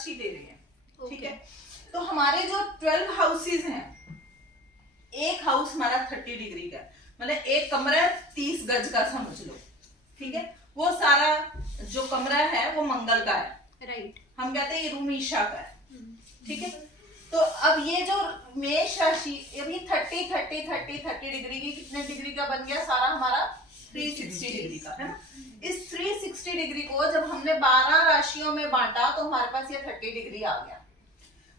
राशि ले रहे हैं, ठीक है। तो हमारे जो 12 हाउसेज हैं, एक हाउस हमारा 30 डिग्री का, मतलब एक कमरा 30 गज का समझ लो, ठीक है। वो सारा जो कमरा है वो मंगल का है, राइट। हम कहते हैं ये रूम ईशा का है, ठीक है। तो अब ये जो मेष राशि अभी 30 डिग्री की, कितने डिग्री का बन गया सारा हमारा 360 डिग्री का, है ना। इस 360 डिग्री को जब हमने 12 राशियों में बांटा तो हमारे पास ये 30 डिग्री आ गया।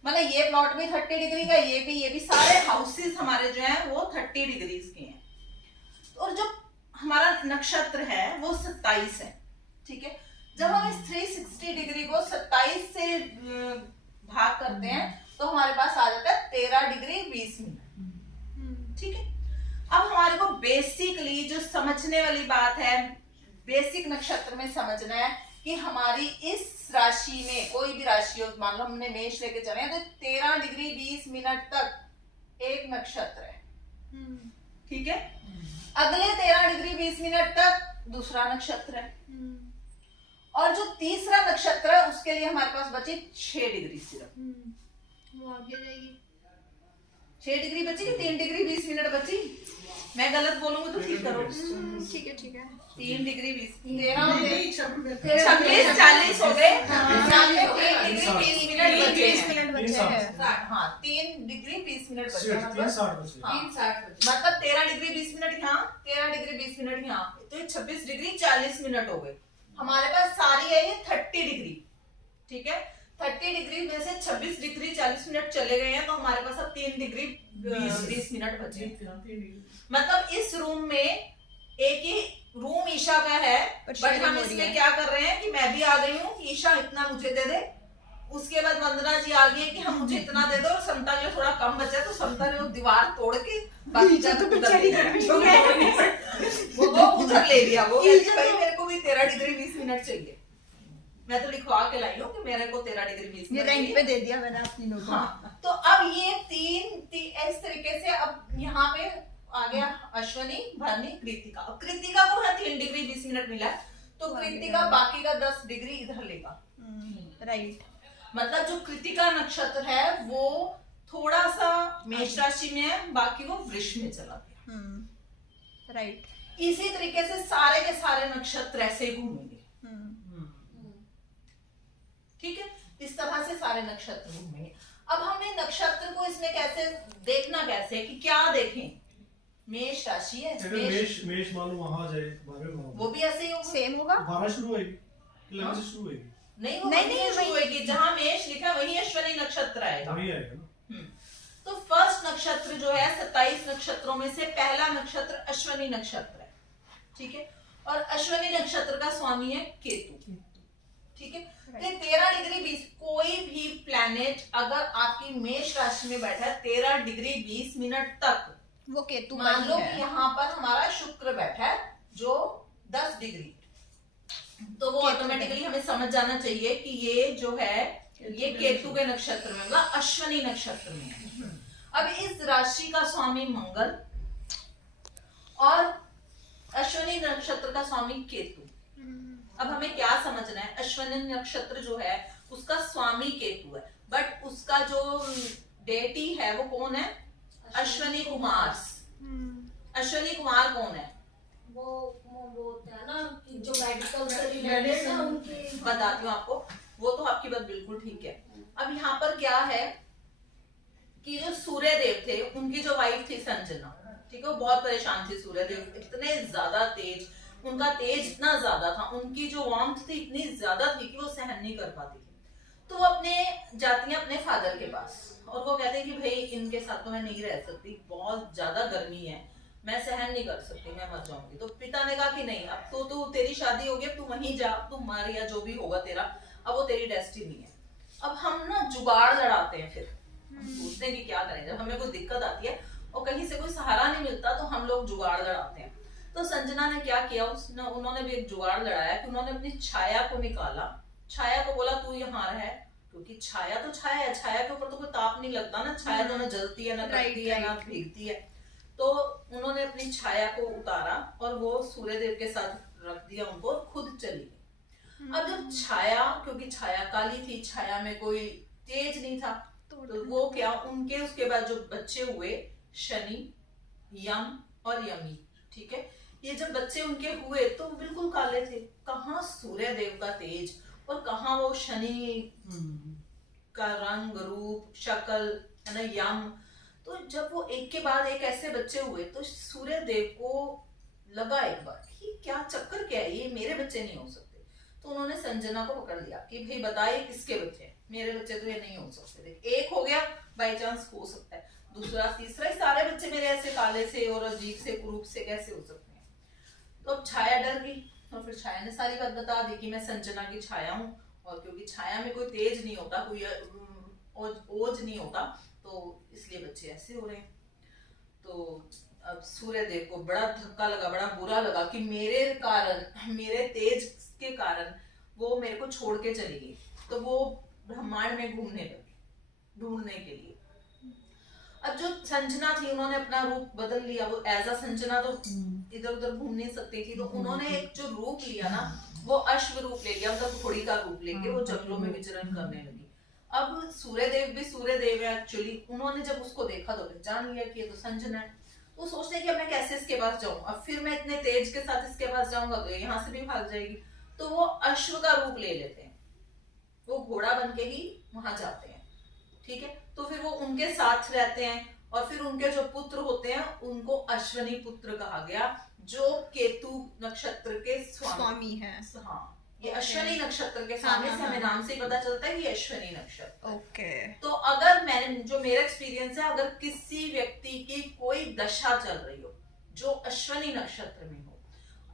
मतलब ये प्लॉट भी 30 डिग्री का, ये भी सारे हाउसेस हमारे जो हैं वो 30 डिग्रीज के हैं। और जो हमारा नक्षत्र है वो 27 है, ठीक है। जब हम इस 360 डिग्री को 27 से भाग करते हैं तो हमारे पास आ जाता है 13 डिग्री 20 मिनट, ठीक है। अब हमारे को बेसिकली जो समझने वाली बात है, बेसिक नक्षत्र में समझना है कि हमारी इस राशि में कोई भी राशि हो, मान लो हमने मेष लेके चले तो 13 डिग्री 20 मिनट तक एक नक्षत्र है, ठीक है। अगले 13 डिग्री 20 मिनट तक दूसरा नक्षत्र है, और जो तीसरा नक्षत्र है उसके लिए हमारे पास बची 6 डिग्री सिर्फ, वो आगे जाएगी। 6 डिग्री बची कि 3 डिग्री 20 मिनट बची? मैं गलत बोलूंगी तो ठीक करो। ठीक है, ठीक है। 3 डिग्री 20, 26 40 हो गए, 3 डिग्री 20 मिनट बचे हैं। हाँ, 3 डिग्री 20 मिनट बचे हैं, 360 मतलब 13 डिग्री 20 मिनट यहाँ, 13 डिग्री 20 मिनट यहाँ, तो ये 26 डिग्री 40 मिनट हो गए। हमारे पास सारी है ये 30 डिग्री, ठीक है। 30 डिग्री में से 26 डिग्री 40 मिनट चले गए हैं, तो हमारे पास अब 3 डिग्री 20 मिनट बचे। मतलब इस रूम में एक ही रूम ईशा का है, बट हम इसमें क्या कर रहे हैं कि मैं भी आ गई हूँ कि ईशा इतना मुझे दे दे, उसके बाद वंदना जी आ गई कि हम मुझे इतना दे दो, और समता के लिए थोड़ा कम बचा तो समता ने वो दीवार तोड़ के बाकी तो वो उधर ले लिया। वो भाई मेरे को भी 13 डिग्री 20 मिनट चाहिए, मैं तो लिखवा के लाई हूँ कि मेरे को 13 डिग्री 20 मिनट रैंक पे दे दिया मैंने अपनी नोट। हाँ, तो अब ये इस तरीके से अब यहाँ पे आ गया अश्वनी, भरनी, कृतिका। अब कृतिका को है 3 डिग्री 20 मिनट मिला, तो कृतिका बाकी का 10 डिग्री इधर लेगा, राइट। मतलब जो कृतिका नक्षत्र है वो थोड़ा सा मेष राशि में है, बाकी वो वृष में चला गया, राइट। इसी तरीके से सारे के सारे नक्षत्र ऐसे ही घूमेंगे, ठीक है। इस तरह से सारे नक्षत्र घूमेंगे। अब हमें नक्षत्र को इसमें कैसे देखना, कैसे कि क्या देखें? मेष राशि है, मेष मान लो वहां जाए 12 वो भी ऐसे ही होगा, सेम होगा। 12 शुरू होएगी, लगन से शुरू होएगी। नहीं शुरू होएगी, जहां मेष लिखा है वही अश्विनी नक्षत्र आएगा, वही आएगा ना। तो फर्स्ट नक्षत्र जो है 27 नक्षत्रों में से पहला नक्षत्र अश्विनी नक्षत्र है, ठीक है। और अश्विनी नक्षत्र का स्वामी है केतु, ठीक है। तो 13 डिग्री 20, कोई भी प्लैनेट अगर आपकी मेष राशि में बैठा है 13 डिग्री 20 मिनट तक, वो केतु मान लो कि यहाँ पर हमारा शुक्र बैठा है जो 10 डिग्री, तो वो ऑटोमेटिकली हमें समझ जाना चाहिए कि ये जो है ये केतु के नक्षत्र में, मतलब अश्विनी नक्षत्र में है। अब इस राशि का स्वामी मंगल और अश्विनी नक्षत्र का स्वामी केतु। अब हमें क्या समझना है, अश्विनी नक्षत्र जो है उसका स्वामी केतु है, बट उसका जो डेटी है वो कौन है? अश्विनी कुमार। अश्विनी कुमार कौन है? वो होता है ना कि जो मेडिकल से रिलेटेड है उनकी, बताती हूँ आपको, वो तो आपकी बात बिल्कुल ठीक है। अब यहाँ पर क्या है कि जो सूर्य देव थे उनकी जो वाइफ थी संजना, ठीक है, वो बहुत परेशान थी। सूर्य देव इतने ज्यादा तेज, उनका तेज इतना ज्यादा था, उनकी जो वार्मथ थी इतनी ज्यादा थी कि वो सहन नहीं कर पाती थी। तो वो अपने जाती है अपने फादर के पास और वो कहते हैं कि भाई इनके साथ तो मैं नहीं रह सकती, बहुत ज्यादा गर्मी है, मैं सहन नहीं कर सकती, मैं मर जाऊंगी। तो पिता ने कहा कि नहीं, अब तो तू तेरी शादी हो गई, तू वहीं जा, तू मर या जो भी होगा तेरा, अब वो तेरी डेस्टिनी है। अब हम ना जुगाड़ लड़ाते हैं, फिर हम सोचते हैं कि क्या करें, जब हमें कोई दिक्कत आती है और कहीं से कोई सहारा नहीं मिलता तो हम लोग जुगाड़ लड़ाते हैं। तो संजना ने क्या किया, उन्होंने भी एक जुगाड़ लड़ाया कि उन्होंने अपनी छाया को निकाला, छाया को बोला तू यहाँ रह, क्योंकि छाया तो छाया है, छाया के ऊपर तो कोई ताप नहीं लगता ना, छाया तो ना जलती है, ना कटती है, ना भीगती है। तो उन्होंने अपनी छाया को उतारा और वो सूर्यदेव के साथ रख दिया उनको और खुद चली गई। अब जब छाया, क्योंकि छाया काली थी, छाया में कोई तेज नहीं था, तो वो क्या उनके उसके बाद जो बच्चे हुए शनि, यम और यमी, ठीक है, ये जब बच्चे उनके हुए तो बिल्कुल काले थे। कहाँ सूर्य देव का तेज और कहाँ वो शनि का रंग रूप शक्ल है ना, यम। तो जब वो एक के बाद एक ऐसे बच्चे हुए तो सूर्य देव को लगा एक बार कि क्या चक्कर क्या है, ये मेरे बच्चे नहीं हो सकते। तो उन्होंने संजना को पकड़ लिया कि भाई बताइए किसके बच्चे हैं, मेरे बच्चे तो ये नहीं हो सकते। देख एक हो गया, बाई चांस हो सकता है, दूसरा तीसरा, ही सारे बच्चे मेरे ऐसे काले से और अजीब से कुरूप से कैसे हो सकते हैं। तो अब छाया डर गई और फिर छाया ने सारी बात बता दी कि मैं संजना की छाया हूँ, और क्योंकि छाया में कोई तेज नहीं होता, कोई ओज नहीं होता, तो इसलिए बच्चे ऐसे हो रहे हैं। तो अब सूर्य देव को बड़ा धक्का लगा, बड़ा बुरा लगा कि मेरे कारण, मेरे तेज के कारण वो मेरे को छोड़ के चली गई। तो वो ब्रह्मांड में घूमने लगी ढूंढने के लिए। अब जो संजना थी उन्होंने अपना रूप बदल लिया, वो एज अ संजना तो इधर उधर घूम नहीं सकती थी, तो उन्होंने एक जो रूप लिया ना वो अश्व रूप ले लिया, मतलब घोड़ी का रूप लेके वो जंगलों में विचरण करने लगी। अब सूर्य देव भी सूर्य देव है एक्चुअली, उन्होंने जब उसको देखा तो जान लिया कि ये तो संजना है। तो सोचते हैं कि अब मैं कैसे इसके पास जाऊं, अब फिर मैं इतने तेज के साथ इसके पास जाऊंगा तो यहाँ से भी भाग जाएगी। तो वो अश्व का रूप ले लेते हैं, वो घोड़ा बन के ही वहां जाते हैं, ठीक है। तो फिर वो उनके साथ रहते हैं और फिर उनके जो पुत्र होते हैं उनको अश्वनी पुत्र कहा गया, जो केतु नक्षत्र के स्वामी है। हाँ, ये अश्वनी नक्षत्र के स्वामी से हमें नाम से ही पता चलता है कि अश्वनी नक्षत्र। ओके। तो अगर मैंने जो मेरा एक्सपीरियंस है, अगर किसी व्यक्ति की कोई दशा चल रही हो जो अश्वनी नक्षत्र में हो,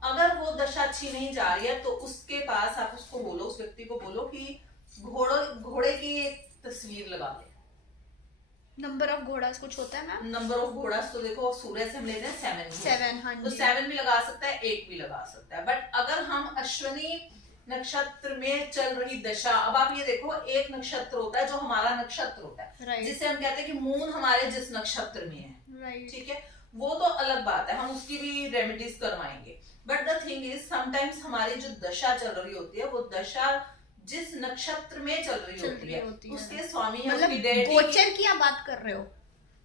अगर वो दशा अच्छी नहीं जा रही है तो उसके पास आप उसको बोलो, उस व्यक्ति को बोलो कि घोड़े की एक तस्वीर लगा ले। नंबर ऑफ घोड़ास कुछ होता है मैम? नंबर ऑफ घोड़ास तो देखो सूर्य से हम लेते हैं 7। हाँ तो जी। 7 भी लगा सकता है, 8 भी लगा सकता है। बट अगर हम अश्वनी नक्षत्र में चल रही दशा, अब आप ये देखो एक नक्षत्र होता है जो हमारा नक्षत्र होता है, जिसे हम कहते हैं कि मून हमारे जिस नक्षत्र में है, ठीक है, वो तो अलग बात है, हम उसकी भी रेमेडीज करवाएंगे। But the thing is sometimes हमारी जो दशा चल रही होती है वो दशा जिस नक्षत्र में चल रही होती है उसके स्वामी या उसकी डेटी, गोचर की आप बात कर रहे हो,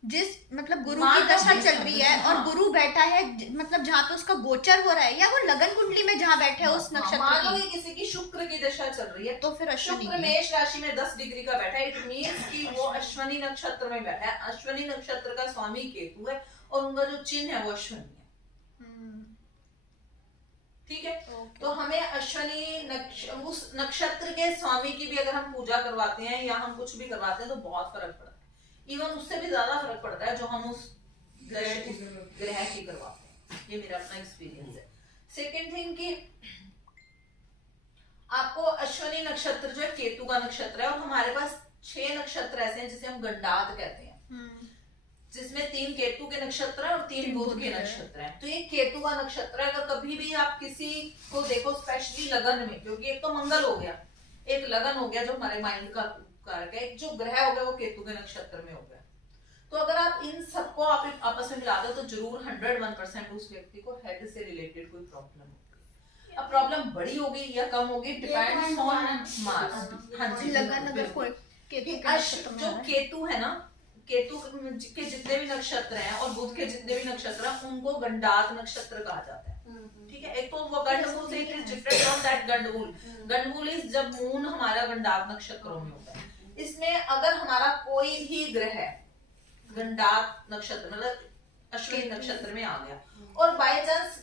जिस मतलब गुरु की दशा चल रही है और गुरु बैठा है, मतलब जहाँ पे उसका गोचर हो रहा है, या वो लगन कुंडली में जहाँ बैठे है उस नक्षत्र मान लो किसी की शुक्र की दशा चल रही है, तो फिर शुक्र मेष राशि में 10 डिग्री का बैठा है, इट मींस कि वो अश्वनी नक्षत्र में बैठा है। अश्वनी नक्षत्र का स्वामी केतु है और उनका जो चिन्ह है वो अश्वनी है, ठीक है। तो हमें अश्वनी उस नक्षत्र के स्वामी की भी अगर हम पूजा करवाते हैं या हम कुछ भी करवाते हैं तो बहुत फर्क पड़ता है, इवन उससे भी ज्यादा फर्क पड़ता है जो हम उस ग्रह की करवाते हैं। ये मेरा अपना एक्सपीरियंस है। सेकेंड थिंग कि आपको अश्वनी नक्षत्र जो है केतु का नक्षत्र है, और हमारे पास 6 नक्षत्र ऐसे हैं जिसे हम गंडात कहते हैं, जिसमें 3 केतु के नक्षत्र हैं और 3 बुध के नक्षत्र हैं। तो ये केतु का नक्षत्र है। अगर कभी भी आप किसी को देखो, स्पेशली लगन में, क्योंकि एक तो मंगल हो गया, एक लगन हो गया जो हमारे माइंड का कारक है, एक जो ग्रह हो गया वो केतु के नक्षत्र में हो गया। तो अगर आप इन सबको आप आपस में मिला दो तो जरूर 101% उस व्यक्ति को हेड से रिलेटेड कोई प्रॉब्लम होगी। अब प्रॉब्लम बड़ी होगी या कम होगी डिपेंड्स ऑन मार्स। हाँ जी, लगन अगर कोई जो केतु है ना, केतु के जितने भी नक्षत्र हैं और बुध के जितने भी नक्षत्र हैं उनको गंडात नक्षत्र कहा जाता है, ठीक है। एक तो वो गंडमूल से it is different from that Gandmool. Gandmool is जब मून हमारा गंडात नक्षत्रों में होता है। इसमें अगर हमारा कोई भी ग्रह गंडात नक्षत्र मतलब अश्विनी नक्षत्र में आ गया और बाय चांस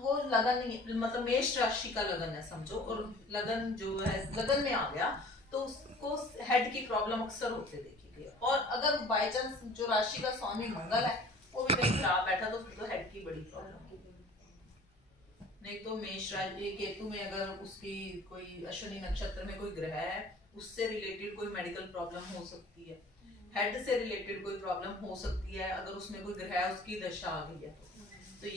वो लगन मतलब मेष राशि का लगन है समझो, और लगन जो है लगन में आ गया तो उसको हेड की प्रॉब्लम अक्सर होते देखी गई। और अगर बाय चांस जो राशि का स्वामी मंगल है वो भी कहीं खराब बैठा तो फिर तो हेड की बड़ी प्रॉब्लम होगी। नहीं तो मेष राशि केतु में अगर उसकी कोई अश्विनी नक्षत्र में कोई ग्रह है उससे रिलेटेड कोई मेडिकल प्रॉब्लम हो सकती है, हेड से रिलेटेड कोई प्रॉब्लम हो सकती है अगर उसमें कोई ग्रह उसकी दशा आ गई है तो।